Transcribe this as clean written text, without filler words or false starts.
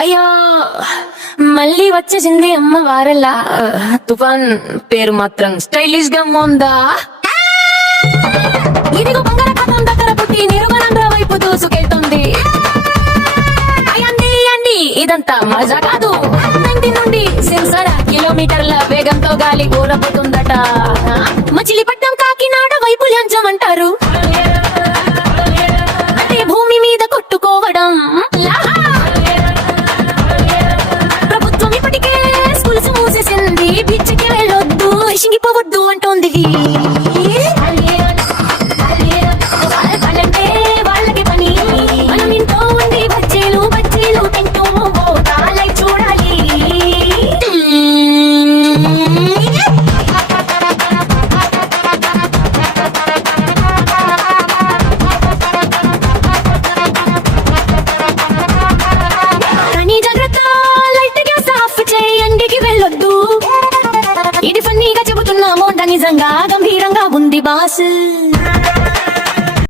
అయ్యో మళ్ళీ వచ్చేసింది అమ్మ వారల్లా. తుఫాన్ పేరు మాత్రం స్టైలిష్ గా ఉందా. ఇదిగో బంగాళాఖాతం దగ్గర పుట్టి నిరుమనంద్ర వైపు దూసుకెళ్తుంది. అయ్యండి ఇదంతా మజా కాదు. 90 నుండి సిల్సర కిలోమీటర్ల వేగంతో గాలి కూలపోతుందట. మచిలీపట్నం కాకినాడ వైపు లంచం అంటారు. అంటే భూమి మీద కొట్టుకోవడం. ప్రభుత్వం ఇప్పటికే స్కూల్స్ మూసేసింది. బీచ్కి వెళ్ళొద్దు, ఇషింగిపోవద్దు అంటోంది. వాళ్ళకి పని, మనం ఇంట్లో ఉండి బజ్జీలు తింటూ పోతాలై చూడాలి. కానీ జాగ్రత్త, లైట్ గ్యాస్ ఆఫ్ చేయండికి వెళ్ళొద్దు. ఇది ఫన్నీగా చెబుతున్నామో నిజంగా గంభీరంగా ఉంది బాస్.